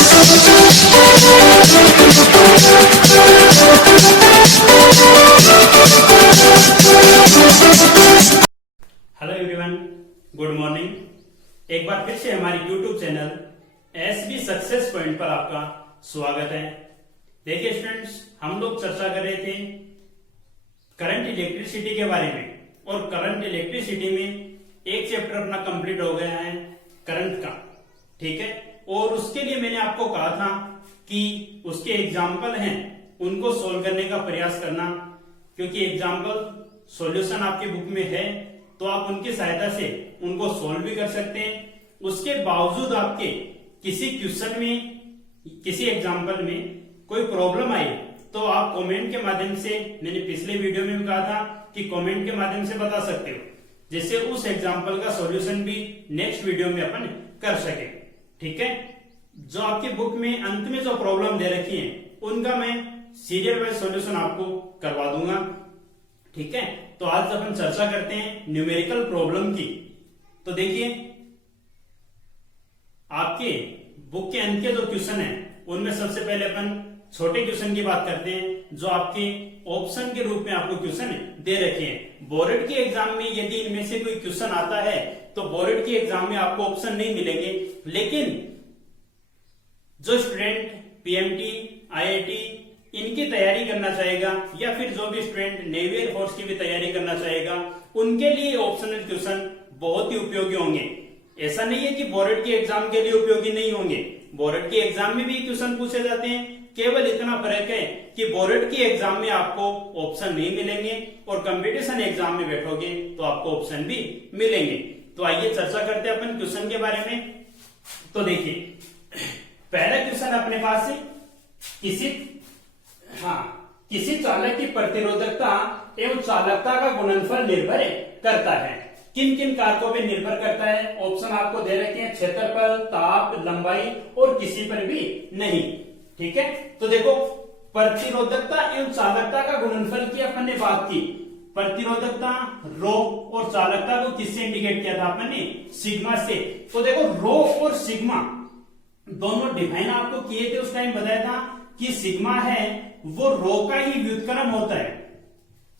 Hello everyone, good morning. एक बार फिर से हमारे YouTube channel SB success point पर आपका स्वागत है। देखिए स्टूडेंट्स, हम लोग चर्चा कर रहे थे करंट इलेक्ट्रिसिटी के बारे में, और करंट इलेक्ट्रिसिटी में एक चैप्टर अपना कंप्लीट हो गया है करंट का, ठीक है। और उसके लिए मैंने आपको कहा था कि उसके एग्जाम्पल हैं उनको सोल्व करने का प्रयास करना, क्योंकि एग्जाम्पल सॉल्यूशन आपके बुक में है तो आप उनकी सहायता से उनको सोल्व भी कर सकते हैं। उसके बावजूद आपके किसी क्वेश्चन में, किसी एग्जाम्पल में कोई प्रॉब्लम आई तो आप कमेंट के माध्यम से, मैंने पिछले वीडियो में भी कहा था कि कमेंट के माध्यम से बता सकते हो, जिससे उस एग्जाम्पल का सॉल्यूशन भी नेक्स्ट वीडियो में अपन कर सके, ठीक है। जो आपकी बुक में अंत में जो प्रॉब्लम दे रखी है उनका मैं सीरियल वाइज सॉल्यूशन आपको करवा दूंगा, ठीक है। तो आज अपन चर्चा करते हैं न्यूमेरिकल प्रॉब्लम की। तो देखिए, आपके बुक के अंत के जो क्वेश्चन है उनमें सबसे पहले अपन छोटे क्वेश्चन की बात करते हैं, जो आपके ऑप्शन के रूप में आपको क्वेश्चन दे रखे हैं। बोर्ड के एग्जाम में यदि इनमें से कोई क्वेश्चन आता है तो बोर्ड के एग्जाम में आपको ऑप्शन नहीं मिलेंगे, लेकिन जो स्टूडेंट पीएमटी, आईआईटी इनकी तैयारी करना चाहेगा, या फिर जो भी स्टूडेंट नेवी एयरफोर्स की भी तैयारी करना चाहेगा, उनके लिए ऑप्शनल क्वेश्चन बहुत ही उपयोगी होंगे। ऐसा नहीं है कि बोर्ड के एग्जाम के लिए उपयोगी नहीं होंगे, बोर्ड के एग्जाम में भी क्वेश्चन पूछे जाते हैं। केवल इतना फर्क है कि बोर्ड के एग्जाम में आपको ऑप्शन नहीं मिलेंगे और कंपटीशन एग्जाम में बैठोगे तो आपको ऑप्शन भी मिलेंगे। तो आइए चर्चा करते हैं अपन क्वेश्चन के बारे में। तो देखिए, पहला क्वेश्चन अपने पास है, किसी चालक की प्रतिरोधकता एवं चालकता का गुणनफल निर्भर करता है। किन किन कारकों पे निर्भर करता है? ऑप्शन आपको दे रखे हैं, क्षेत्रफल, ताप, लंबाई और किसी पर भी नहीं, ठीक है। तो देखो, प्रतिरोधकता एवं चालकता का गुणनफल की अपन ने बात की। प्रतिरोधकता रो और चालकता को किससे इंडिकेट किया था अपन ने? सिग्मा से। तो देखो, रो और सिग्मा दोनों डिफाइन आपको किए थे, उस टाइम बताया था कि सिग्मा है वो रो का ही व्युत्क्रम होता है,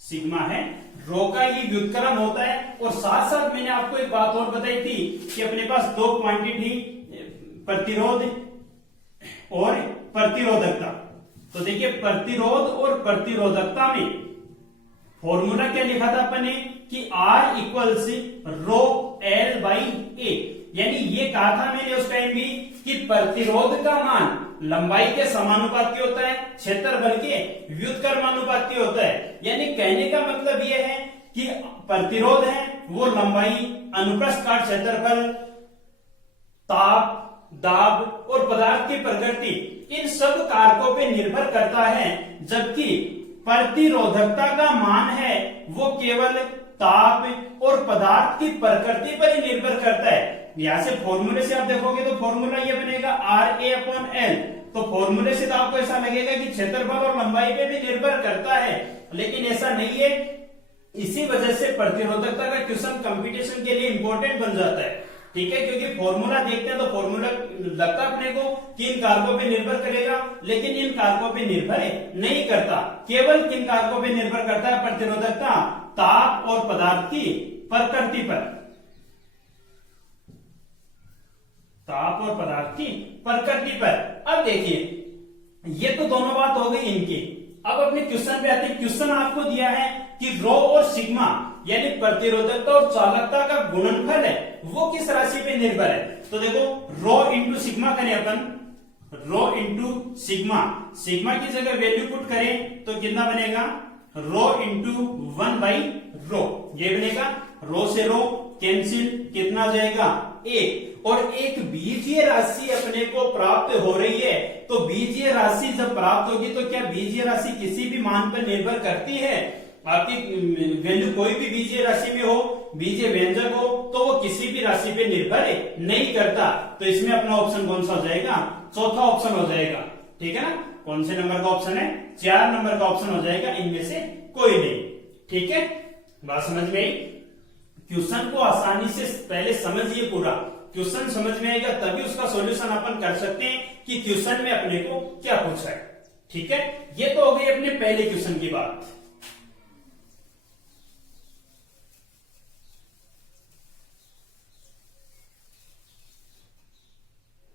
सिग्मा है रो का ही व्युत्क्रम होता है। और साथ साथ मैंने आपको एक बात और बताई थी कि अपने पास दो क्वांटिटी, प्रतिरोध और प्रतिरोधकता। तो देखिए, प्रतिरोध और प्रतिरोधकता में फॉर्मूला क्या लिखा था अपन ने कि R equals rho L by A, यानी ये कहा था मैंने उस टाइम भी कि प्रतिरोध का मान लंबाई के समानुपाती होता है, क्षेत्रफल के व्युत्क्रमानुपाती होता है। यानी कहने का मतलब यह है कि प्रतिरोध है वो लंबाई, अनुप्रस्थ काट क्षेत्रफल, ताप, दाब और पदार्थ की प्रकृति, इन सब कारकों पे निर्भर करता है, जबकि प्रतिरोधकता का मान है वो केवल ताप और पदार्थ की प्रकृति पर ही निर्भर करता है। यहां से फॉर्मूले से आप देखोगे तो फॉर्मूला ये बनेगा RA/L। तो फॉर्मूले से तो आपको ऐसा लगेगा कि क्षेत्रफल और लंबाई पे भी निर्भर करता है, लेकिन ऐसा नहीं है। इसी वजह से प्रतिरोधकता का क्वेश्चन कंपटीशन के लिए इंपॉर्टेंट बन जाता है, ठीक है, क्योंकि फॉर्मूला देखते हैं तो फॉर्मूला लगता अपने को कि इन कारकों पे निर्भर करेगा, लेकिन इन कारकों पे निर्भर नहीं करता। केवल किन कारकों पे निर्भर करता है प्रतिरोधकता? ताप और पदार्थ की प्रकृति पर, ताप और पदार्थ की प्रकृति पर। अब देखिए, ये तो दोनों बात हो गई इनकी। अब अपने क्वेश्चन पे आते हैं। क्वेश्चन आपको दिया है कि रो और सिग्मा यानी प्रतिरोधकता और चालकता का गुणनफल है वो किस राशि पे निर्भर है। तो देखो, रो इंटू सिग्मा करें अपन, रो इंटू सिग्मा, सिग्मा की जगह वैल्यू पुट करें तो कितना बनेगा? रो इंटू 1 बाई रो, ये बनेगा। रो से रो कैंसिल, कितना आ जाएगा? 1। और एक बीजीय राशि अपने को प्राप्त हो रही है, तो बीजीय राशि जब प्राप्त होगी तो क्या बीजीय राशि किसी भी मान पर निर्भर करती है? आपकी वैल्यू कोई भी बीजीय राशि में हो, बीजीय व्यंजक हो, तो वो किसी भी राशि पे निर्भर नहीं करता। तो इसमें अपना ऑप्शन कौन सा हो जाएगा? चौथा ऑप्शन हो जाएगा, ठीक है ना। कौन से नंबर का ऑप्शन है? 4 नंबर का ऑप्शन हो जाएगा, इनमें से कोई नहीं, ठीक है। बात समझ में आई? क्वेश्चन को आसानी से पहले समझिए पूरा, क्वेश्चन समझ में आएगा तभी उसका सॉल्यूशन अपन कर सकते हैं कि क्वेश्चन में अपने को क्या पूछा है। ठीक है, ये तो हो गई अपने पहले क्वेश्चन की बात।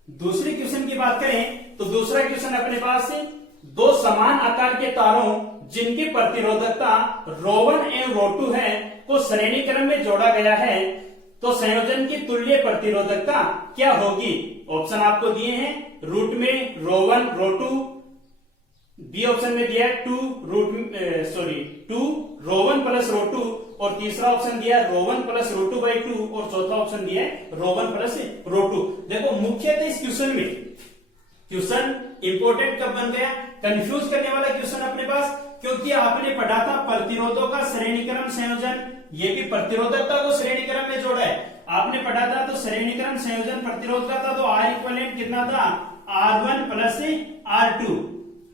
दूसरे क्वेश्चन की बात करें तो दूसरा क्वेश्चन अपने पास है, दो समान आकार के तारों जिनकी प्रतिरोधकता ρ1 एवं ρ2 है को श्रेणी क्रम में जोड़ा गया है तो संयोजन की तुल्य प्रतिरोधकता क्या होगी। ऑप्शन आपको दिए हैं, रूट में ρ1 ρ2, बी ऑप्शन में दिया है 2 ρ1 प्लस ρ2 और तीसरा ऑप्शन दिया है ρ1 प्लस ρ2/2 और चौथा ऑप्शन दिया है ρ1 प्लस ρ2। देखो मुख्यतः इस क्वेश्चन में क्वेश्चन इंपोर्टेंट कब बन गया, कंफ्यूज करने वाला क्वेश्चन अपने पास, क्योंकि आपने पढ़ा था प्रतिरोधों का श्रेणीक्रम संयोजन, ये भी प्रतिरोधकता को श्रेणीक्रम में जोड़ा है। आपने पढ़ा था तो श्रेणीक्रम संयोजन प्रतिरोध का था तो R इक्विवेलेंट कितना था, R1 प्लस R2।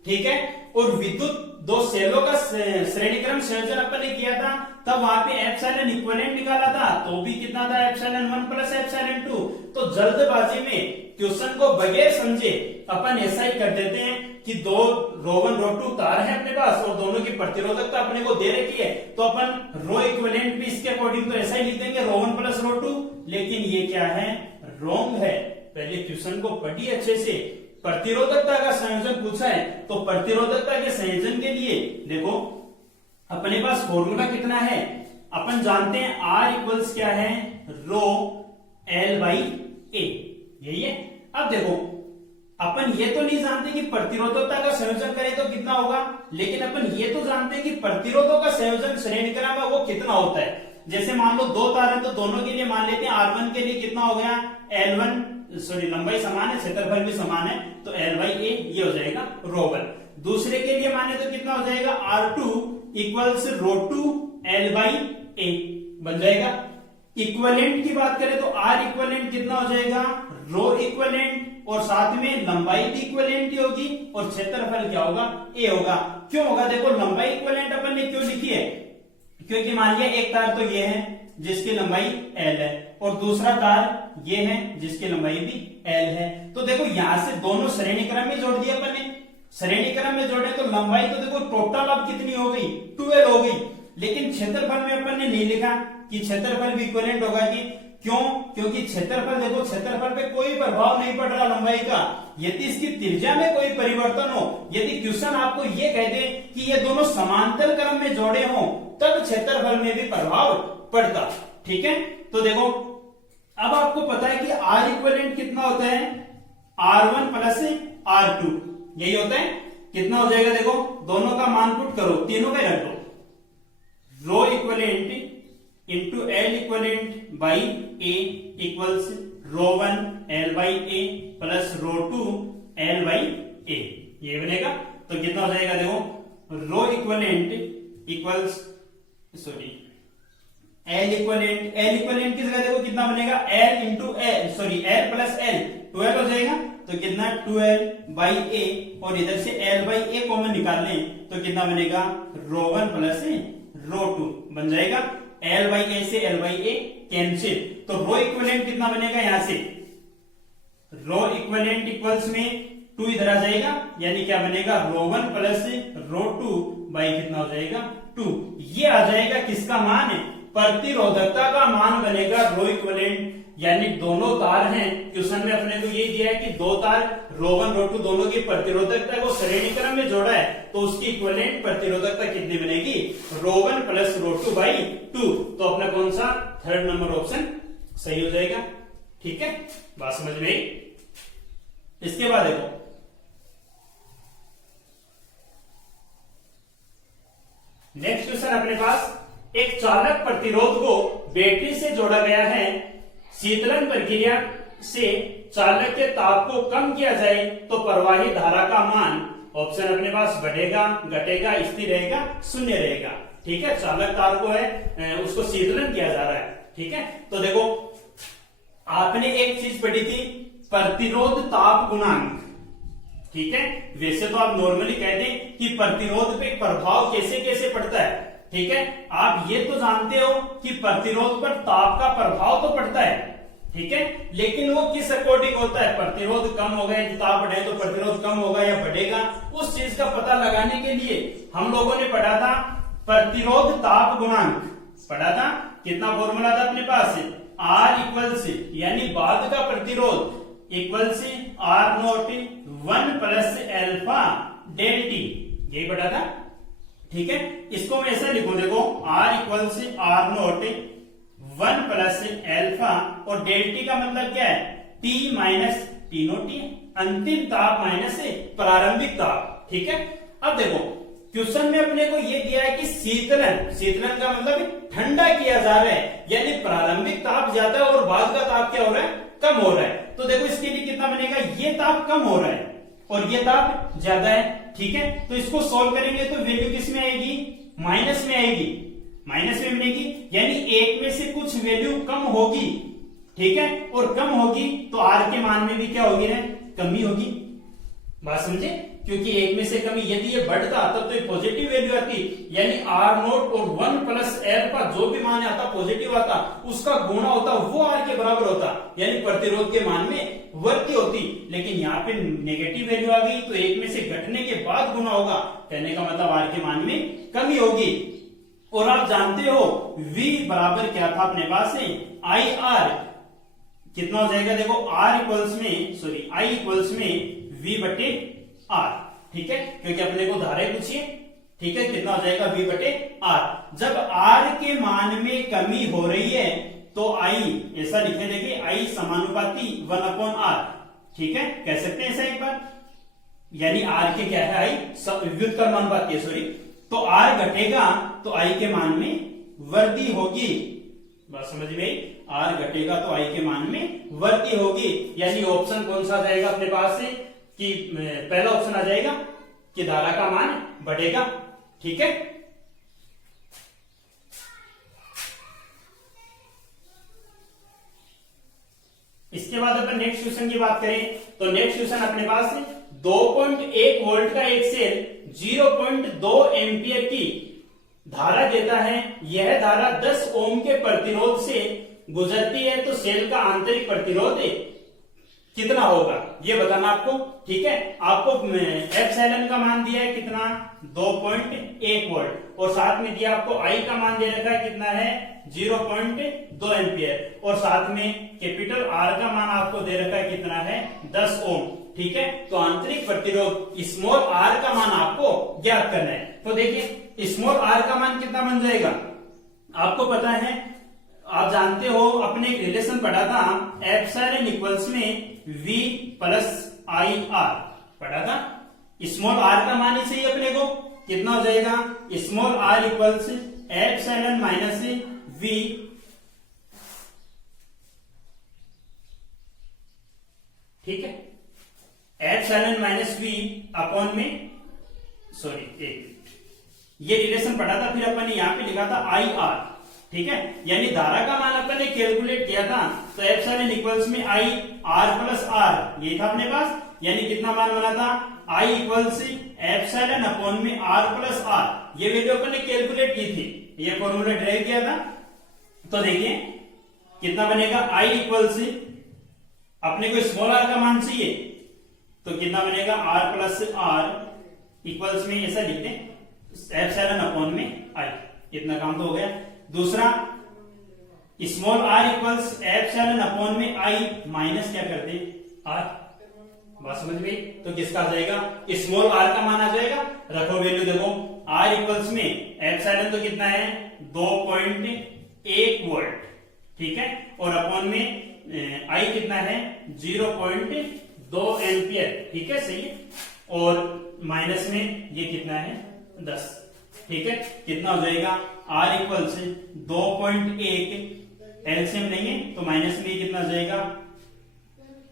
ठीक है, और विद्युत दो सेलों का श्रेणीक्रम संयोजन अपन ने किया था तब वहां पे एप्सिलॉन इक्विवेलेंट निकाला था तो भी कितना था, एप्सिलॉन 1 प्लस एप्सिलॉन 2। तो जल्दबाजी में क्वेश्चन को बगैर समझे अपन ऐसा ही कर देते हैं कि दो ρ1 ρ2 तार है अपने पास और दोनों की प्रतिरोधकता अपने को दे रखी है तो अपन रो इक्विवेलेंट भी इसके अकॉर्डिंग तो ऐसा ही लिख देंगे ρ1 प्लस ρ2। लेकिन ये क्या है, रॉन्ग है। पहले क्वेश्चन को पढ़िए अच्छे से। प्रतिरोधकता का संयोजन पूछा है तो प्रतिरोधकता के संयोजन के लिए देखो अपने पास फॉर्मूला कितना है, अपन जानते हैं R इक्वल्स क्या है, रो L/A, यही है। अब देखो अपन ये तो नहीं जानते कि प्रतिरोधकता का संयोजन करें तो कितना होगा, लेकिन अपन ये तो जानते हैं कि प्रतिरोधों का संयोजन श्रेणीक्रम में वो कितना होता है। जैसे मान लो दो तार है तो दोनों के लिए मान लेते हैं R1 के लिए कितना हो गया, L1 लंबाई समान है, क्षेत्रफल भी समान है तो L/A ये हो जाएगा ρ1। दूसरे के लिए माने तो कितना हो जाएगा, R2 इक्वल्स ρ2 L/A बन जाएगा। इक्विवेलेंट की बात करें तो R इक्विवेलेंट कितना हो जाएगा, रो इक्विवेलेंट और साथ में लंबाई भी इक्विवेलेंट ही होगी और क्षेत्रफल क्या होगा, A होगा। क्यों होगा, देखो लंबाई इक्विवेलेंट अपन ने क्यों लिखी है, क्योंकि मान लिया एक तार तो ये है जिसकी लंबाई L है और दूसरा तार ये है जिसकी लंबाई भी L है। तो देखो यहां से दोनों श्रेणी क्रम में जोड़ दिया अपन ने, श्रेणी क्रम में जोड़े तो लंबाई तो देखो टोटल अब कितनी हो गई, 12 हो गई। लेकिन क्षेत्रफल में अपन ने नहीं लिखा कि क्षेत्रफल भी इक्विवेलेंट होगा कि क्यों, क्योंकि क्षेत्रफल देखो क्षेत्रफल पे कोई प्रभाव नहीं पड़ रहा लंबाई का। यदि इसकी त्रिज्या में कोई परिवर्तन हो, यदि क्वेश्चन आपको ये कह दे कि ये दोनों समांतर क्रम में जोड़े हों तब क्षेत्रफल में भी प्रभाव पड़ता। ठीक है, तो देखो अब आपको पता है कि R इक्विवेलेंट कितना होता है, R1 प्लस R2 यही होता है। कितना हो जाएगा, देखो दोनों का मान पुट करो, तीनों का रख दो, rho equivalent into L equivalent by A equals ρ1 L/A plus ρ2 L/A ये बनेगा। तो कितना हो जाएगा, देखो rho equivalent equals L equivalent की जगह देखो कितना बनेगा, L into L plus L 12 हो जाएगा। तो कितना 12/A और इधर से L/A कॉमन निकाल लें तो कितना बनेगा, ρ1 प्लस ρ2 बन जाएगा। L/A से L/A कैंसिल, तो रो इक्विवेलेंट कितना बनेगा, यहां से रो इक्विवेलेंट इक्वल्स में 2 इधर आ जाएगा, यानी क्या बनेगा, ρ1 प्लस ρ2 बाई कितना हो जाएगा 2। ये आ जाएगा किसका मान है, प्रतिरोधकता का मान बनेगा रो इक्विवेलेंट। यानी दोनों तार हैं, क्वेश्चन में अपने को ये दिया है कि दो तार ρ1 ρ2 दोनों की प्रतिरोधकता को श्रेणी क्रम में जोड़ा है तो उसकी इक्विवेलेंट प्रतिरोधकता कितनी बनेगी, ρ1 प्लस ρ2 बाई 2। तो अपना कौन सा, थर्ड नंबर ऑप्शन सही हो जाएगा। ठीक है, बात समझ में आई। इसके बाद देखो नेक्स्ट क्वेश्चन अपने पास, एक चालक प्रतिरोध को बैटरी से जोड़ा गया है, शीतलन प्रक्रिया से चालक के ताप को कम किया जाए तो प्रवाही धारा का मान, ऑप्शन अपने पास बढ़ेगा, घटेगा, स्थिर रहेगा, शून्य रहेगा। ठीक है, चालक तार को है उसको शीतलन किया जा रहा है। ठीक है, तो देखो आपने एक चीज पढ़ी थी, प्रतिरोध ताप गुणांक। ठीक है, वैसे तो आप नॉर्मली कहते हैं कि प्रतिरोध पे प्रभाव कैसे कैसे पड़ता है। ठीक है, आप ये तो जानते हो कि प्रतिरोध पर ताप का प्रभाव तो पड़ता है। ठीक है, लेकिन वो किस अकॉर्डिंग होता है, प्रतिरोध कम हो गए, ताप बढ़े तो प्रतिरोध कम होगा या बढ़ेगा, उस चीज का पता लगाने के लिए हम लोगों ने पढ़ा था प्रतिरोध ताप गुणांक, पढ़ा था। कितना फॉर्मूला था अपने पास, आर इक्वल से यानी बाद का प्रतिरोध इक्वल से R naught 1 plus alpha del T, यही पढ़ा था। ठीक है, इसको मैं ऐसा लिखूं, देखो आर इक्वल से आर नोट 1 प्लस एल्फा और डेल टी का मतलब क्या है, T minus T note T, अंतिम ताप माइनस प्रारंभिक ताप। ठीक है, अब देखो क्वेश्चन में अपने को ये दिया है कि शीतलन का मतलब ठंडा किया जा रहा है, यानी प्रारंभिक ताप ज्यादा है और बाद का ताप क्या हो रहा है, कम हो रहा है। तो देखो इसके लिए कितना बनेगा, ये ताप कम हो रहा है और ये ताप ज्यादा है। ठीक है, तो इसको सॉल्व करेंगे तो वैल्यू किस में आएगी, माइनस में आएगी, माइनस में बनेगी, यानी एक में से कुछ वैल्यू कम होगी। ठीक है, और कम होगी तो आर के मान में भी क्या होगी ना, कमी होगी। बात समझे, क्योंकि एक में से कमी, यदि ये बढ़ता तब तो पॉजिटिव वैल्यू आती, यानी आर नोट और 1 प्लस एल्फा जो भी मान आता पॉजिटिव आता, उसका गुणा होता वो आर के बराबर होता, यानी प्रतिरोध के मान में वृद्धि होती। लेकिन यहाँ पे नेगेटिव वैल्यू आ गई तो एक में से घटने के बाद गुणा होगा, कहने का मतलब आर के मान में कमी होगी। और आप जानते हो V बराबर क्या था अपने पास है, आई आर, कितना हो जाएगा, देखो R इक्वल्स में, सॉरी I इक्वल्स में V बटे R। ठीक है, क्योंकि अपने को धारे पूछिए। ठीक है, कितना हो जाएगा, V बटे R। जब R के मान में कमी हो रही है तो I ऐसा लिखे, देखिए I समानुपाती 1/R। ठीक है, कह सकते हैं ऐसा एक बार, यानी R के क्या है, I व्युत्क्रमानुपाती है, सॉरी, तो R घटेगा तो I के मान में वृद्धि होगी। बात समझ में, R घटेगा तो I के मान में वृद्धि होगी, यानी ऑप्शन कौन सा आ जाएगा अपने पास से, कि पहला ऑप्शन आ जाएगा कि धारा का मान बढ़ेगा। ठीक है, इसके बाद अपन नेक्स्ट क्वेश्चन की बात करें तो नेक्स्ट क्वेश्चन अपने पास 2.1 वोल्ट का एक सेल 0.2 एम्पियर की धारा देता है। यह धारा 10 ओम के प्रतिरोध से गुजरती है, तो सेल का आंतरिक प्रतिरोध कितना होगा ये बताना आपको। ठीक है, आपको एप्सिलॉन का मान दिया है कितना, 2.1 वोल्ट, और साथ में दिया आपको आई का मान दे रखा है कितना है, 0.2 एम्पियर, और साथ में कैपिटल आर का मान आपको दे रखा है कितना है, 10 ओम। ठीक है, तो आंतरिक प्रतिरोध स्मॉल आर का मान आपको ज्ञात करना है। तो देखिए स्मॉल आर का मान कितना बन जाएगा, आपको पता है, आप जानते हो, अपने एक रिलेशन पढ़ा था, एप्सिलॉन इक्वल्स में V प्लस आई आर पढ़ा था। स्मॉल आर का मान ही चाहिए अपने को, कितना हो जाएगा, small r equals epsilon minus V, ठीक है, एप्सिलॉन माइनस V अपॉन में, सॉरी ये रिलेशन पढ़ा था, फिर अपन ने यहां पे लिखा था आई आर। ठीक है, यानी धारा का मान अपन ने कैलकुलेट किया था, तो एप्सिलॉन इक्वल्स में आई आर प्लस आर, ये था अपने पास, यानी कितना मान बना था, आई इक्वल्स एप्सिलॉन अपॉन में आर प्लस आर, ये वैल्यू अपन ने कैलकुलेट की थी, ये फॉर्मूला ड्राइव किया था। तो देखिए कितना बनेगा, आई इक्वल्स, अपने को स्मॉल आर का मान चाहिए, तो कितना बनेगा, आर प्लस आर इक्वल्स में ऐसा लिखते हैं एप्सिलॉन अपॉन में आई, इतना काम तो हो गया। दूसरा small r equals epsilon upon में आई माइनस क्या करते हैं आर, बात समझ में, तो किसका आ जाएगा, स्मॉल आर का मान आ जाएगा। रखो वैल्यू, देखो आर इक्वल्स में एप्सिलॉन तो कितना है, 2.1 वोल्ट। ठीक है, और अपॉन में आई कितना है, 0.2 एम्पियर। ठीक है, सही है, और माइनस में ये कितना है, 10। ठीक है, कितना हो जाएगा, R इक्वल से 2.1, एलसीएम नहीं है तो माइनस में कितना हो जाएगा,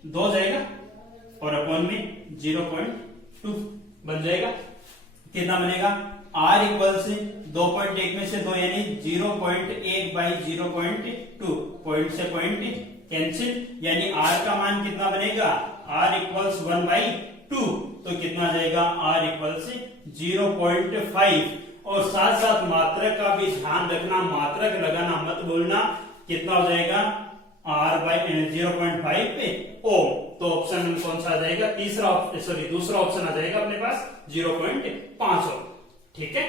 2 जाएगा, और अपॉन में 0.2 बन जाएगा। कितना बनेगा, R इक्वल से 2.1 में से 2 यानी 0.1 बाई 0.2, पॉइंट से पॉइंट कैंसिल, यानी R का मान कितना बनेगा, R इक्वल्स 1/2, तो कितना आ जाएगा, R इक्वल्स 0.5। और साथ साथ मात्रक का भी ध्यान रखना, मात्रक लगाना मत बोलना, कितना हो जाएगा, R बाई 0.5 पे ओम, तो ऑप्शन कौन सा आ जाएगा, दूसरा ऑप्शन आ जाएगा अपने पास 0.5 ओम। ठीक है,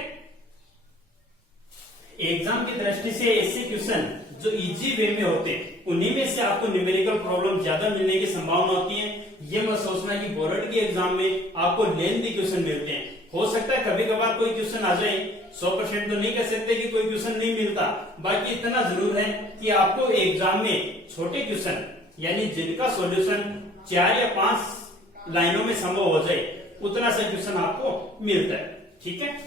एग्जाम की दृष्टि से ऐसे क्वेश्चन जो इजी वे में होते हैं उन्हीं में से आपको न्यूमेरिकल प्रॉब्लम ज्यादा मिलने की संभावना होती है। ये मत सोचना कि बोर्ड के एग्जाम में आपको लेंथी क्वेश्चन मिलते हैं। हो सकता है कभी कभार कोई क्वेश्चन आ जाए, 100% तो नहीं कह सकते कि कोई क्वेश्चन नहीं मिलता, बाकी इतना जरूर है कि आपको एग्जाम में छोटे क्वेश्चन यानी जिनका सॉल्यूशन 4 या 5 लाइनों में संभव हो जाए उतना सा क्वेश्चन आपको मिलता है। ठीक है,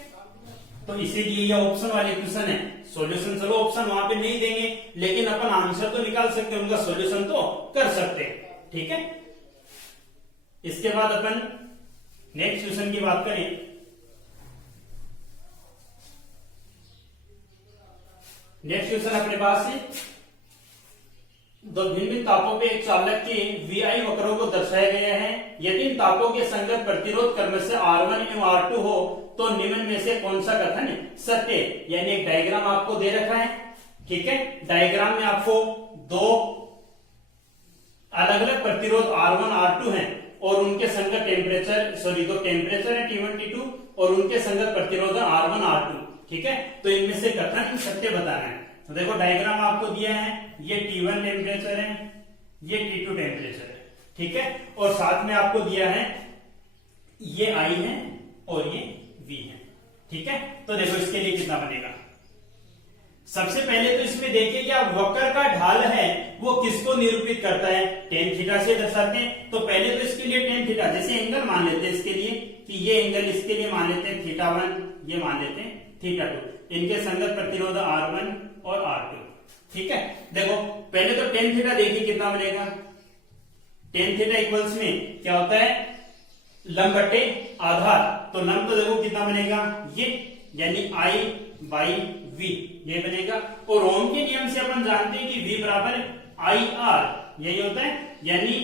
तो इसीलिए ये ऑप्शन वाले क्वेश्चन है। सॉल्यूशन चलो ऑप्शन वहां पे नहीं देंगे, लेकिन अपन आंसर तो निकाल सकते हैं, उनका सॉल्यूशन तो कर सकते हैं। ठीक है, इसके बाद अपन नेक्स्ट क्वेश्चन की बात करें। नेक्स्ट क्वेश्चन अपने पास है, दो भिन्न भिन्न तापों पे एक चालक के VI वक्रों को दर्शाया गया है। यदि इन तापों के संगत प्रतिरोध क्रम से R1 एवं R2 हो तो निम्न में से कौन सा कथन सत्य है। यानी एक डायग्राम आपको दे रखा है। ठीक है, डायग्राम में आपको दो अलग अलग प्रतिरोध R1 R2 हैं और उनके संगत दो टेम्परेचर है T1 T2 और उनके संगत प्रतिरोध R1 R2। ठीक है, तो इनमें से कथन सत्य बताना है। तो देखो डायग्राम आपको दिया है, ये T1 टेम्परेचर है, ये T2 टेम्परेचर है। ठीक है, और साथ में आपको दिया है ये I है और ये V है। ठीक है, तो देखो इसके लिए कितना बनेगा। सबसे पहले तो इसमें देखिए कि आप वक्र का ढाल है वो किसको निरूपित करता है, टेन थीटा से दर्शाते हैं। तो पहले तो इसके लिए टेन थीटा जैसे एंगल मान लेते हैं इसके लिए कि ये एंगल इसके लिए मान लेते हैं θ1, ये मान लेते हैं θ2। इनके संगत प्रतिरोध R1 और R2। ठीक है, देखो पहले तो टेन थीटा देखिए कितना बनेगा। टेन थीटा इक्वल्स में क्या होता है, लंब बटे आधार। तो लंब तो देखो कितना बनेगा, ये यानी I बाई V ये बनेगा। और ओम के नियम से अपन जानते हैं कि V बराबर IR यही होता है, यानी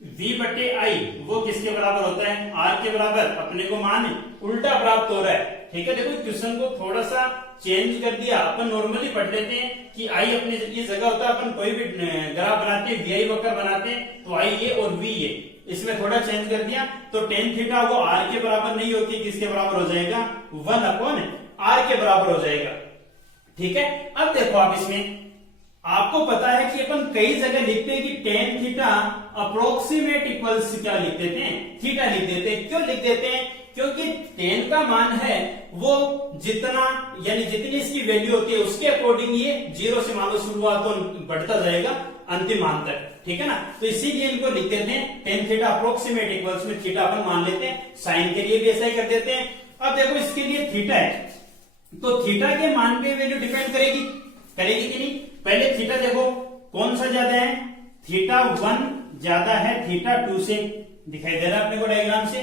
V बटे I वो किसके बराबर होता है, R के बराबर। अपने को मान उल्टा प्राप्त हो रहा है। ठीक है, देखो क्वेश्चन को थोड़ा सा चेंज कर दिया। अपन नॉर्मली पढ़ लेते हैं कि I अपने ये जगह होता है, अपन कोई भी ग्राफ बनाते हैं VI वक्र बनाते हैं तो I ये और V ये, इसमें थोड़ा चेंज कर दिया। तो टेन थीटा वो R के बराबर नहीं होती, किसके बराबर हो जाएगा, 1/R के बराबर हो जाएगा। ठीक है, अब देखो आप इसमें आपको पता है कि अपन कई जगह लिखते हैं कि टेन थीटा अप्रोक्सीमेट इक्वल्स क्या लिख देते हैं, थीटा लिख देते हैं। क्यों लिख देते हैं, क्योंकि टेन का मान है वो जितना यानी जितनी इसकी वैल्यू होती है उसके अकॉर्डिंग ये 0 से मान लो शुरुआत तो बढ़ता जाएगा अंतिम मान तक। ठीक है ना, तो इसीलिए इनको लिख देते हैं टेन थीटा अप्रोक्सीमेट इक्वल्स में थीटा अपन मान लेते हैं। साइन के लिए भी ऐसा ही कर देते हैं। अब देखो इसके लिए थीटा है तो थीटा के मान पे वैल्यू डिपेंड करेगी कि नहीं। पहले थीटा देखो कौन सा ज्यादा है, θ1 ज्यादा है θ2 से, दिखाई दे रहा है अपने को डायग्राम से।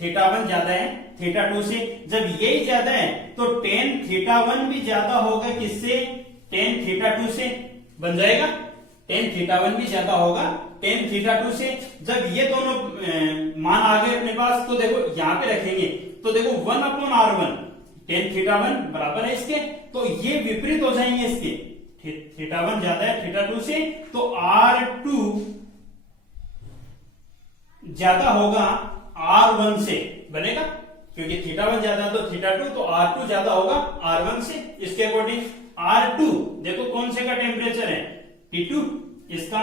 θ1 ज्यादा है θ2 से। जब यही ज्यादा है तो टेन θ1 भी ज्यादा होगा किससे, टेन θ2 से बन जाएगा। टेन θ1 भी ज्यादा होगा टेन θ2 से। जब ये दोनों मान आ गए अपने पास तो देखो यहां पे रखेंगे तो देखो 1/R1 टेन θ1 बराबर है इसके, तो ये विपरीत हो जाएंगे इसके। θ1 ज्यादा है θ2 से तो R2 ज्यादा होगा R1 से बनेगा, क्योंकि θ1 ज्यादा है तो θ2 तो R2 ज्यादा होगा R1 से। इसके अकॉर्डिंग R2 देखो कौन से का टेम्परेचर है, T2 इसका,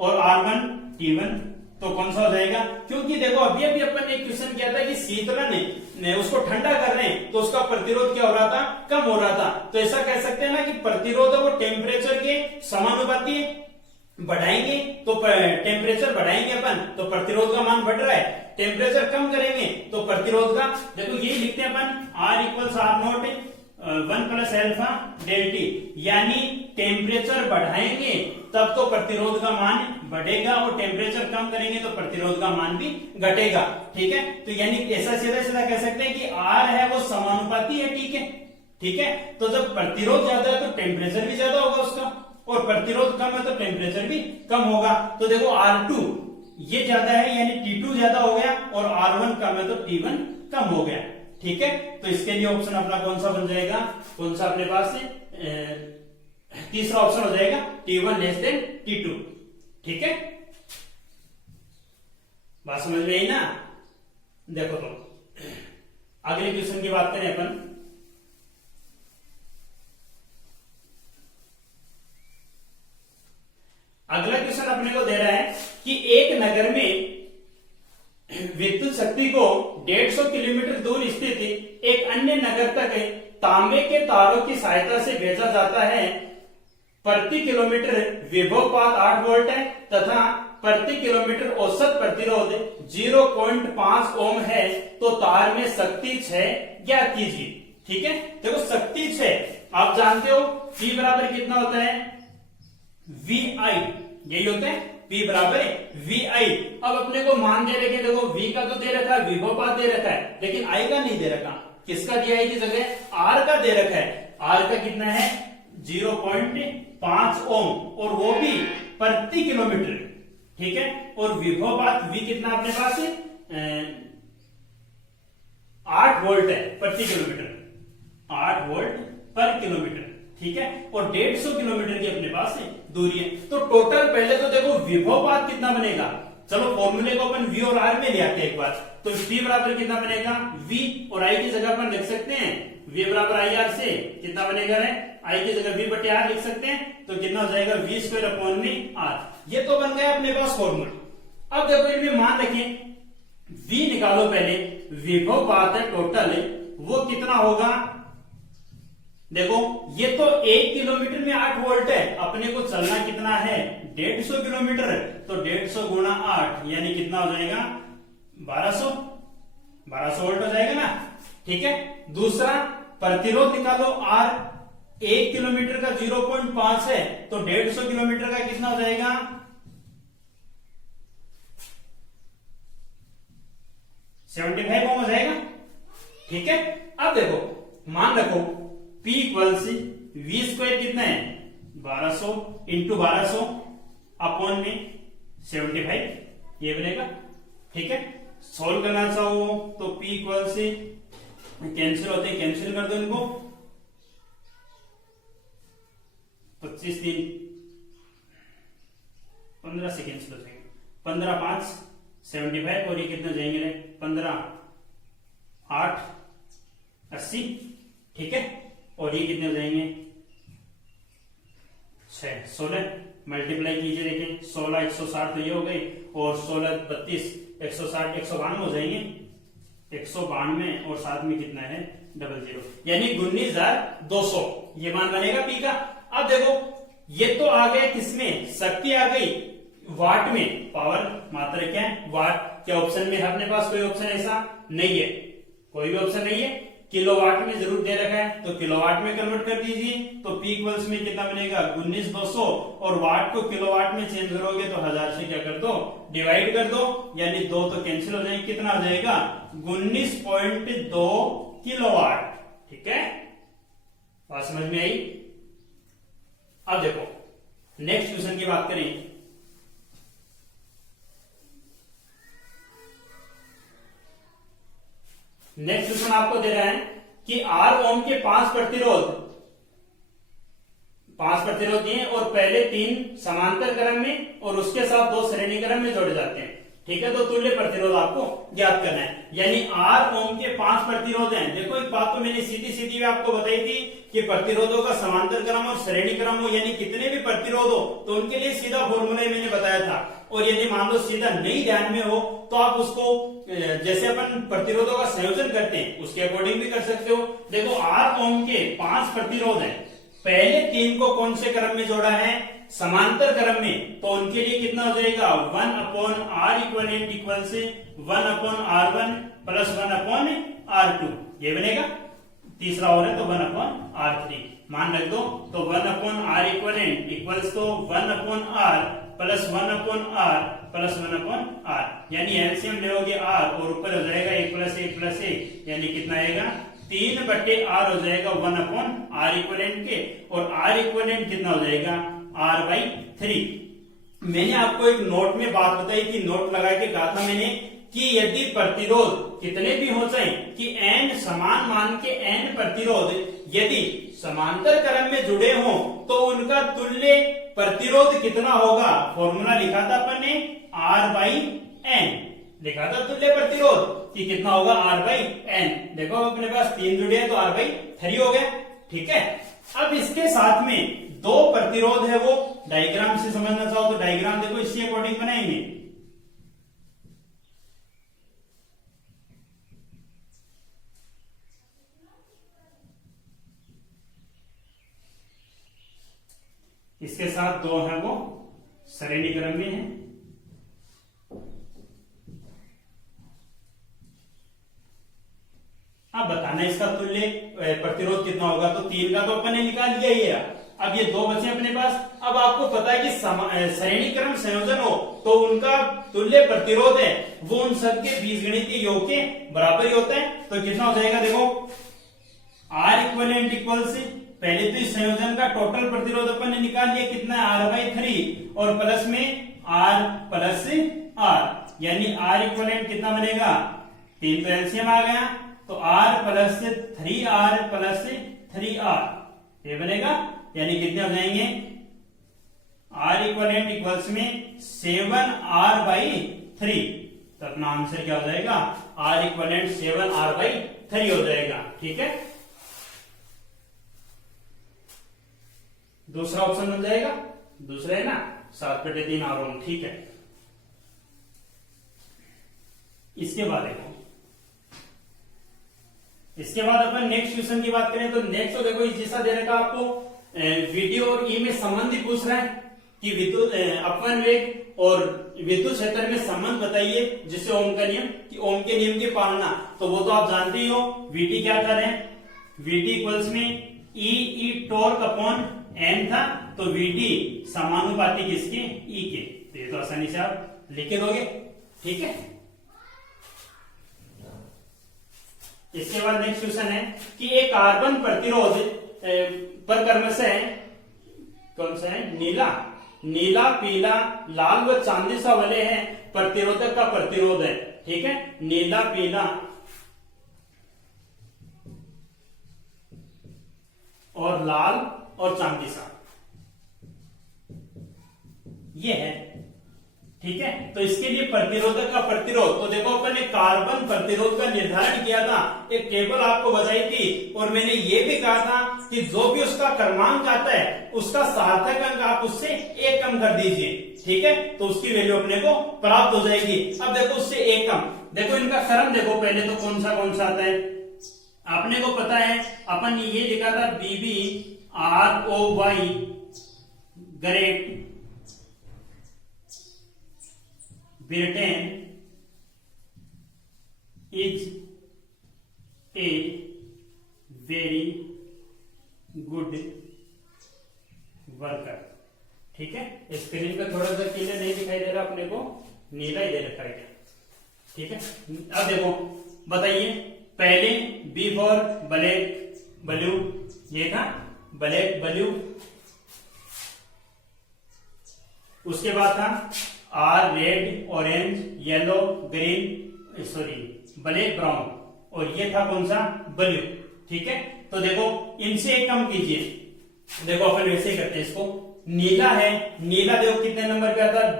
और R1 T1 तो कौन सा हो जाएगा। क्योंकि देखो अभी अभी अपन ने क्वेश्चन किया था कि शीतलन ने उसको ठंडा कर रहे हैं तो उसका प्रतिरोध क्या हो रहा था, कम हो रहा था। तो ऐसा कह सकते हैं ना कि प्रतिरोध वो टेम्परेचर के समानुपाती बढ़ाएंगे तो टेम्परेचर बढ़ाएंगे अपन तो प्रतिरोध का मान बढ़ रहा है, टेम्परेचर कम करेंगे तो प्रतिरोध का, देखो यही लिखते हैं अपन R equals R0 1 plus alpha delta t, यानी टेम्परेचर बढ़ाएंगे तब तो प्रतिरोध का मान बढ़ेगा और टेम्परेचर कम करेंगे तो प्रतिरोध का मान भी घटेगा। ठीक है, तो यानी ऐसा सीधा सीधा कह सकते हैं कि R है वो समानुपाती है। ठीक है, तो जब प्रतिरोध ज्यादा है तो टेम्परेचर भी ज्यादा होगा उसका, और प्रतिरोध कम है तो टेम्परेचर भी कम होगा। तो देखो R2 ये ज्यादा है यानी T2 ज्यादा हो गया और R1 कम है तो T1 कम हो गया। ठीक है, तो इसके लिए ऑप्शन अपना कौन सा बन जाएगा, कौन सा अपने पास है, तीसरा ऑप्शन हो जाएगा T1 लेस देन T2। ठीक है, बात समझ में आई ना। देखो तो अगले क्वेश्चन की बात करें अपन। अगला क्वेश्चन अपने को दे रहा है कि एक नगर में विद्युत शक्ति को 150 किलोमीटर दूर स्थित एक अन्य नगर तक तांबे के तारों की सहायता से भेजा जाता है। प्रति किलोमीटर विभवपात 8 वोल्ट है तथा प्रति किलोमीटर औसत प्रतिरोध 0.5 ओम है, तो तार में शक्ति 6 ज्ञात कीजिए। ठीक है, देखो शक्ति 6 आप जानते हो P बराबर कितना होता है, VI, यही होता है P बराबर VI। अब अपने को मान दे रखे, देखो V का तो दे रखा है, विभवपात दे रखा है, लेकिन I का नहीं दे रखा। किसका दिया है की जगह, R का दे रखा है। R का कितना है 0.5 ओम, और वो भी प्रति किलोमीटर। ठीक है, और विभवपात V कितना अपने पास है 8 वोल्ट है प्रति किलोमीटर, 8 वोल्ट पर किलोमीटर। ठीक है, और 150 किलोमीटर की अपने पास है दूरी है। तो टोटल पहले तो देखो विभवपात कितना बनेगा, चलो फॉर्मूले को अपन V और R में ले आते हैं एक बार। तो P बराबर कितना बनेगा, V और I की जगह अपन लिख सकते हैं V बराबर IR से कितना बनेगा, I की जगह V बटे R लिख सकते हैं, तो कितना हो जाएगा V स्क्वायर अपॉन में R। ये तो बन गया अपने पास फॉर्मूला। अब देखो इनमें मान रखें V निकालो पहले, विभवपात है टोटल वो कितना होगा। देखो ये तो 1 किलोमीटर में 8 वोल्ट है, अपने को चलना कितना है 150 किलोमीटर, तो 150 गुणा 8 यानी कितना हो जाएगा 1200 वोल्ट हो जाएगा ना। ठीक है, दूसरा प्रतिरोध निकालो R, 1 किलोमीटर का 0.5 है, तो 150 किलोमीटर का कितना हो जाएगा 75 ओम हो जाएगा। ठीक है, अब देखो मान रखो P इक्वल्स V स्क्वायर कितना है 1200 इंटू 1200 अपॉन में 75, ये बनेगा। ठीक है, सोल्व करना चाहो तो P इक्वल से कैंसिल होते हैं, कैंसिल कर दो इनको, 25 3 15 से कैंसिल हो जाएंगे, 15 5 75, और ये कितने जाएंगे 15 8 80। ठीक है, और ये कितने हो जाएंगे 6 16 मल्टीप्लाई कीजिए, देखिए 16 160 तो ये हो गई, और 16 32 160 192 हो जाएंगे, 192, और साथ में कितना है 00, यानी 19,200 ये मान बनेगा पी का। अब देखो ये तो आ गया किसमें, शक्ति आ गई वाट में, पावर मात्रा क्या है वाट। क्या ऑप्शन में अपने पास कोई ऑप्शन ऐसा नहीं है, कोई भी ऑप्शन नहीं है। किलोवाट में जरूर दे रखा है, तो किलोवाट में कन्वर्ट कर दीजिए, तो P इक्वल्स में कितना बनेगा 19,200, और वाट को किलोवाट में चेंज करोगे तो 1000 से क्या कर दो डिवाइड कर दो, यानी 2 तो कैंसिल हो जाएंगे, कितना हो जाएगा 19.2 किलोवाट। ठीक है, बात समझ में आई। अब देखो नेक्स्ट क्वेश्चन की बात करें। नेक्स्ट क्वेश्चन आपको दे रहा है कि R ओम के 5 प्रतिरोध दिए और पहले 3 समांतर क्रम में और उसके साथ 2 श्रेणी क्रम में जोड़े जाते हैं। ठीक है, तो तुल्य प्रतिरोध आपको ज्ञात करना है, यानी R ओम के 5 प्रतिरोध हैं। देखो एक बात तो मैंने सीधी सीधी आपको बताई थी कि प्रतिरोधों का समांतर क्रम और श्रेणी क्रम हो, यानी कितने भी प्रतिरोध हो तो उनके लिए सीधा फॉर्मूला मैंने बताया था। और यदि मान लो सीधा नहीं ध्यान में हो तो आप उसको जैसे अपन प्रतिरोधों का संयोजन करते हैं उसके अकॉर्डिंग भी कर सकते हो। देखो R ओम के 5 प्रतिरोध हैं, पहले 3 को कौन से क्रम में जोड़ा है समांतर क्रम में, तो उनके लिए कितना हो जाएगा 1/R इक्वलेंट इक्वल से 1/R1 प्लस 1/R2, ये बनेगा। तीसरा और है तो 1/R3 मान रख दो, तो 1/R इक्वलेंट इक्वल्स तो 1/R plus 1/R plus 1/R, यानी एलसीएम लोगे R और ऊपर हो जाएगा 1 प्लस 1 प्लस 1, यानी कितना आएगा 3/R हो जाएगा 1/R इक्वलेंट के, और R इक्वलेंट कितना हो जाएगा R/3। मैंने आपको एक नोट में बात बताई थी, नोट लगा के कहा था मैंने कि यदि प्रतिरोध कितने भी हो जाए कि n समान मान के n प्रतिरोध यदि समांतर क्रम में जुड़े हों तो उनका तुल्य प्रतिरोध कितना होगा। फॉर्मूला लिखा था अपन ने R/N, लिखा था तुल्य प्रतिरोध कि कितना होगा R/N। देखो अपने पास 3 जुड़े हैं तो R/3 हो गया। ठीक है, अब इसके साथ में 2 प्रतिरोध है, वो डायग्राम से समझना चाहो तो डायग्राम देखो इसी अकॉर्डिंग बनाएंगे। इसके साथ 2 है वो श्रेणी क्रम में है। अब बताना इसका तुल्य प्रतिरोध कितना होगा। तो 3 का तो अपन ने निकाल लिया ही है। अब ये 2 बचे अपने पास। अब आपको पता है कि श्रेणी क्रम संयोजन हो तो उनका तुल्य प्रतिरोध है वो उन सबके बीजगणितीय योग के बराबर ही होता है। तो कितना हो जाएगा देखो, R इक्वलेंट इक्वल से पहले तो इस संयोजन का टोटल प्रतिरोध अपन ने निकाल लिया, कितना है R/3 और प्लस में R+R, यानी R इक्वलेंट कितना बनेगा, 3 तो एलसीएम आ गया तो R+3R+3R ये बनेगा, यानी कितने हो जाएंगे R इक्वलेंट इक्वल्स में 7R/3। तो अपना आंसर क्या हो जाएगा, R इक्वलेंट 7R/3 हो जाएगा। ठीक है, दूसरा ऑप्शन मिल जाएगा, दूसरा है ना 7/3 R। ठीक है, इसके बाद देखो, इसके बाद अपन नेक्स्ट क्वेश्चन की बात करें तो नेक्स्ट तो देखो जैसा दे रखा आपको वीडियो और ई में संबंध ही पूछ रहा है कि विद्युत अपवन वेग और विद्युत क्षेत्र में संबंध बताइए जिससे ओम का नियम, कि ओम के नियम की पालना। तो वो तो आप जानते ही हो, वीटी क्या कर रहे हैं, वीटी इक्वल्स में ई टॉर्क अपॉन एन था, तो वीटी समानुपाती किसके, ई के। तो ये तो आसानी से आप लिख के दोगे। ठीक है, इसके बाद नेक्स्ट क्वेश्चन है कि एक कार्बन प्रतिरोध पर क्रमशः कौन सा है, नीला पीला लाल व चांदी सा वाले हैं प्रतिरोधक का प्रतिरोध है। ठीक है, नीला पीला और लाल और चांदी सा ये है। ठीक है, तो इसके लिए प्रतिरोधक का प्रतिरोध, तो देखो अपन ने कार्बन प्रतिरोध का निर्धारण किया था, एक टेबल आपको बताई थी और मैंने ये भी कहा था कि जो भी उसका क्रमांक आता है उसका सार्थक अंक आप उससे 1 कम कर दीजिए। ठीक है, तो उसकी वैल्यू अपने को प्राप्त हो जाएगी। अब देखो उससे 1 कम, देखो इनका क्रम देखो पहले तो कौन सा आता है, आपने को पता है अपन ने ये लिखा था BBROY great Britain is a very good worker. ठीक है, स्क्रीन पे थोड़ा सा क्लियर नहीं दिखाई दे रहा अपने को, नीला ही दे रखा है क्या। ठीक है, अब देखो बताइए, पहले बी फॉर ब्लैक ब्लू, ये था ब्लैक ब्लू, उसके बाद था R red orange yellow green sorry black brown, और ये था कौन सा, ब्लू। ठीक है, तो देखो इनसे 1 कम कीजिए। देखो अपन वैसे ही करते हैं इसको, नीला है, नीला देखो कितने नंबर पे आता है,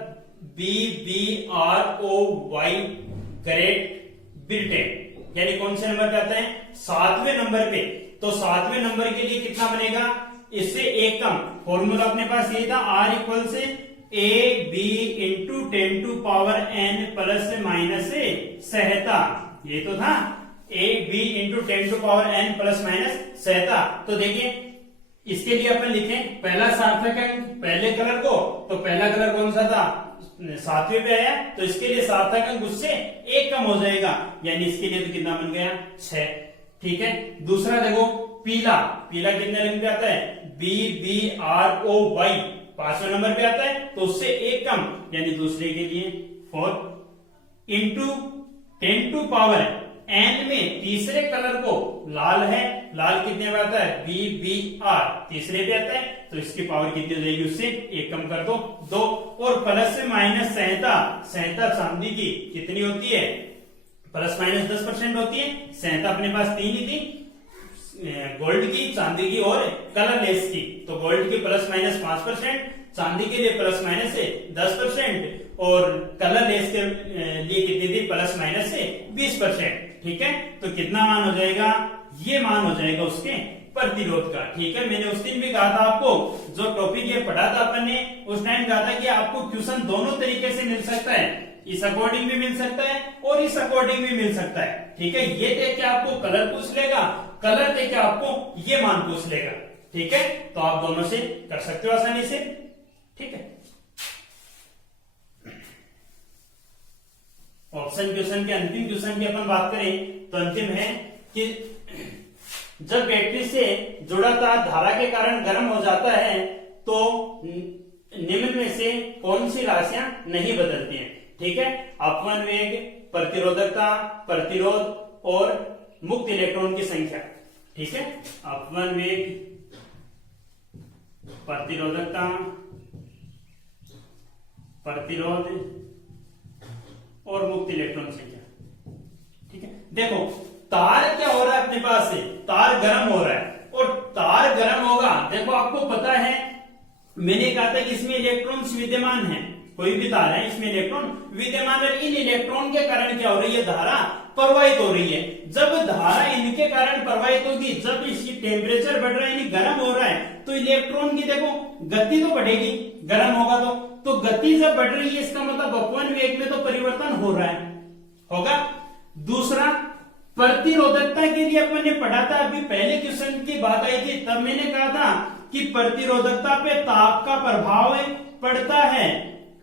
BBROY ग्रेट ब्रिटेन, यानी कौन से नंबर पे आता है, 7वें नंबर पे। तो 7वें नंबर के लिए कितना बनेगा, इससे 1 कम। फॉर्मूला अपने पास ये था R इक्वल से AB into 10⁻n plus minus सहता, ये तो था AB into 10⁻n plus minus सहता। तो देखिए इसके लिए अपन लिखें पहला सार्थक अंक पहले कलर को, तो पहला कलर कौन सा था, 7वें पे आया, तो इसके लिए सार्थक अंक उससे 1 कम हो जाएगा, यानी इसके लिए तो कितना बन गया, 6। ठीक है, दूसरा देखो पीला, पीला कितने रंग पे आता है, BBROY 5वें नंबर पे आता है, तो उससे 1 कम, यानी दूसरे के लिए 4 इंटू 10⁻n में तीसरे कलर को, लाल है, लाल कितने पे आता है, BBR तीसरे पे आता है, तो इसकी पावर कितनी हो जाएगी, उससे 1 कम कर दो 2, और प्लस से माइनस सहता, सहता चांदी की कितनी होती है, प्लस माइनस 10% होती है, सहता अपने पास 3 ही थी, गोल्ड की, चांदी की और कलरलेस की। तो गोल्ड की प्लस माइनस 5%, चांदी के लिए प्लस माइनस से 10% और कलरलेस के लिए कितनी थी, प्लस माइनस से 20%। ठीक है, तो कितना मान हो जाएगा, ये मान हो जाएगा उसके प्रतिरोध का। ठीक है, मैंने उस दिन भी कहा था आपको, जो टॉपिक ये पढ़ा था अपन ने, उस टाइम कहा था कि आपको क्वेश्चन दोनों तरीके से मिल सकता है, इस अकॉर्डिंग भी मिल सकता है और इस अकॉर्डिंग भी मिल सकता है। ठीक है, ये देख के आपको कलर पूछ लेगा, कलर देख के आपको ये मान पूछ लेगा। ठीक है, तो आप दोनों से कर सकते हो आसानी से। ठीक है, ऑप्शन क्वेश्चन के अंतिम क्वेश्चन की अपन बात करें तो अंतिम है कि जब बैटरी से जुड़ा तार धारा के कारण गर्म हो जाता है तो निम्न में से कौन सी राशियां नहीं बदलती हैं। ठीक है, अपवन वेग, प्रतिरोधकता, प्रतिरोध और मुक्त इलेक्ट्रॉन की संख्या। ठीक है, अपवन वेग, प्रतिरोधकता, प्रतिरोध और मुक्त इलेक्ट्रॉन संख्या। ठीक है, देखो तार क्या हो रहा है अपने पास से, तार गर्म हो रहा है और तार गर्म होगा, देखो आपको पता है मैंने कहा था कि इसमें इलेक्ट्रॉन्स विद्यमान है, कोई भी तार है इसमें इलेक्ट्रॉन विद्यमान है। इन इलेक्ट्रॉन के कारण क्या हो रही है, धारा प्रवाहित हो रही है। जब धारा इनके कारण प्रवाहित होगी, जब इसकी टेम्परेचर बढ़ रहा है यानी गर्म हो रहा है, तो इलेक्ट्रॉन की देखो गति तो बढ़ेगी, गर्म होगा तो गति जब बढ़ रही है इसका मतलब अपवन वेग में तो परिवर्तन हो रहा है, होगा। दूसरा, प्रतिरोधकता के लिए अपन ने पढ़ा था, अभी पहले क्वेश्चन की बात आई थी, तब मैंने कहा था कि प्रतिरोधकता पे ताप का प्रभाव पड़ता है,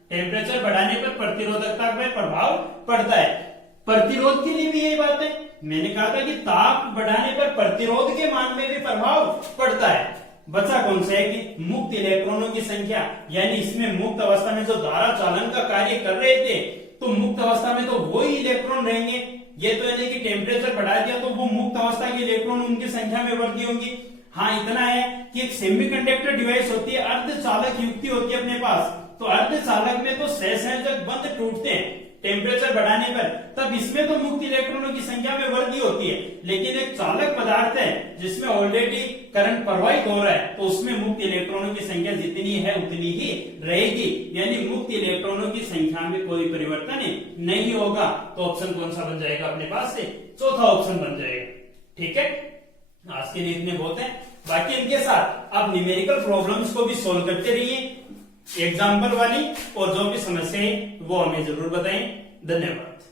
टेम्परेचर बढ़ाने पर प्रतिरोधकता पे प्रभाव पड़ता है। प्रतिरोध के लिए भी यही बात है, मैंने कहा था कि ताप बढ़ाने पर प्रतिरोध के मान में भी प्रभाव पड़ता है। बचा कौन सा है कि मुक्त इलेक्ट्रॉनों की संख्या, यानी इसमें मुक्त अवस्था में जो धारा चालन का कार्य कर रहे थे, तो मुक्त अवस्था में तो वही इलेक्ट्रॉन रहेंगे। ये तो यानी कि टेम्परेचर बढ़ा दिया तो वो मुक्त अवस्था के इलेक्ट्रॉन उनकी संख्या में वृद्धि होगी। हाँ, इतना है कि एक सेमीकंडक्टर डिवाइस होती है, अर्धचालक युक्ति होती है अपने पास, तो अर्धचालक में तो सहसंयोजक बंध टूटते हैं टेम्परेचर बढ़ाने पर, तब इसमें तो मुक्त इलेक्ट्रॉनों की संख्या में वृद्धि होती है। लेकिन एक चालक पदार्थ है जिसमें ऑलरेडी करंट प्रवाहित हो रहा है, तो उसमें मुक्त इलेक्ट्रॉनों की संख्या जितनी है उतनी ही रहेगी, यानी मुक्त इलेक्ट्रॉनों की संख्या में कोई परिवर्तन नहीं होगा। तो ऑप्शन कौन सा बन जाएगा अपने पास से, चौथा ऑप्शन बन जाएगा। ठीक है, आज के लिए इतने बहुत है, बाकी इनके साथ आप न्यूमेरिकल प्रॉब्लम्स को भी सोल्व करते रहिए, एग्जाम्पल वाली, और जो भी समस्या है वो हमें जरूर बताएं। धन्यवाद।